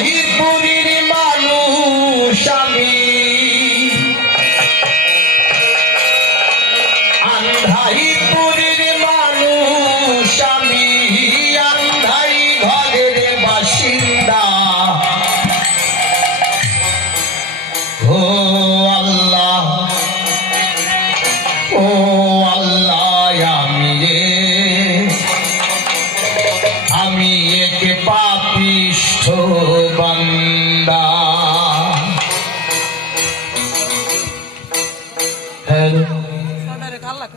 আন্ধাই পুরীর মানুষ আমি। আন্ধাই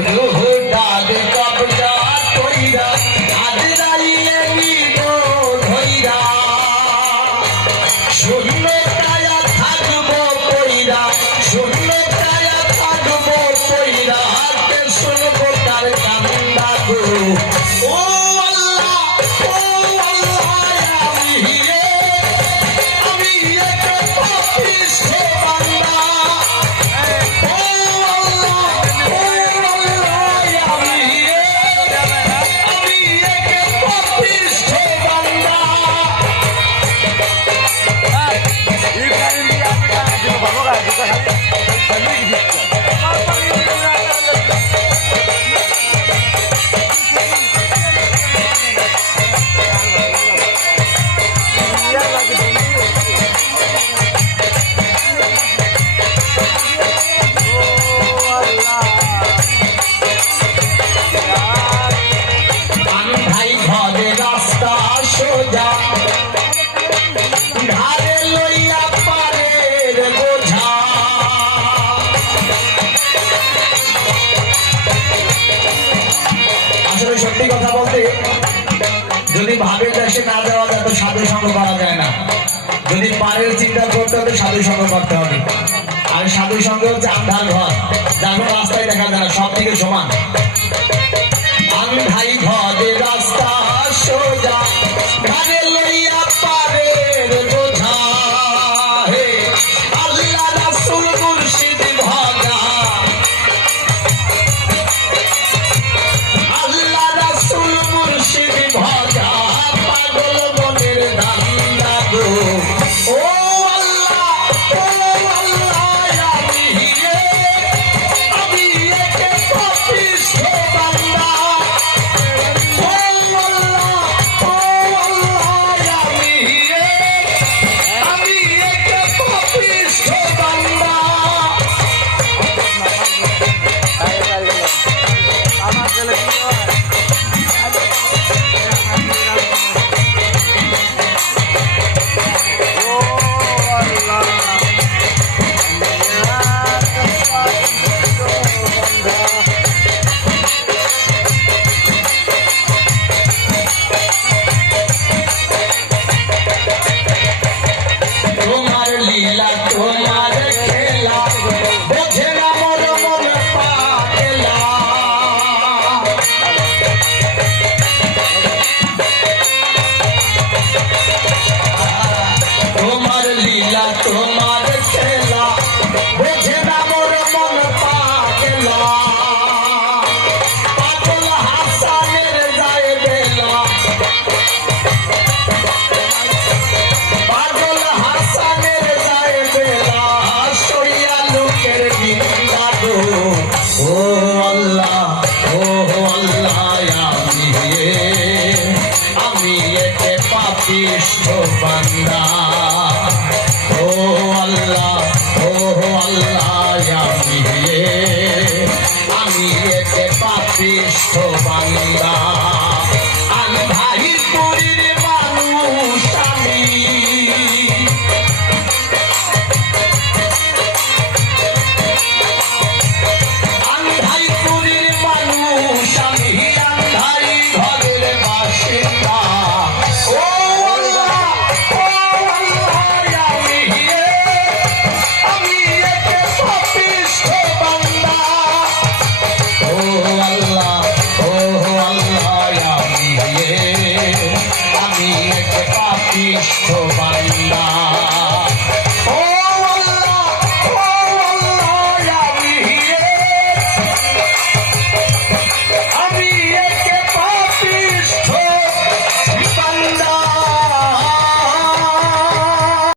Oh, সত্যি কথা বলতে, যদি ভাবের দেশে না যাওয়া যায়, তো সাধু সঙ্গ করা যায় না। যদি পারের চিন্তা করতে হবে সাধু সঙ্গ করতে হবে। আর সাধু সঙ্গ হচ্ছে আন্ধার ঘর। যার রাস্তায় দেখা যায় না, সব থেকে সমান। ভাই সোজা সৃষ্ট বান্দা